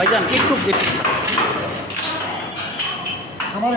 ভাইজান একটু একটু আমার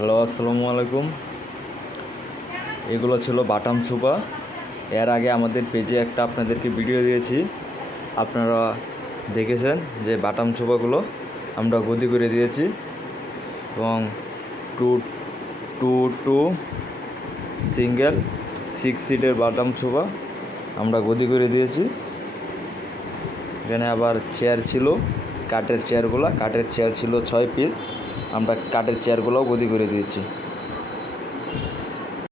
হ্যালো, আসসালামু আলাইকুম। এগুলো ছিল বাটাম সোফা। এর আগে আমাদের পেজে একটা আপনাদেরকে ভিডিও দিয়েছি, আপনারা দেখেছেন যে বাটাম সোফাগুলো আমরা গদি করে দিয়েছি এবং টু টু টু সিঙ্গেল 6 সিটের বাটাম সোফা আমরা গদি করে দিয়েছি। এখানে আবার চেয়ার ছিল, কাঠের চেয়ার ছিল 6 পিস, আমরা কাঠের চেয়ারগুলোও গদি করে দিয়েছি।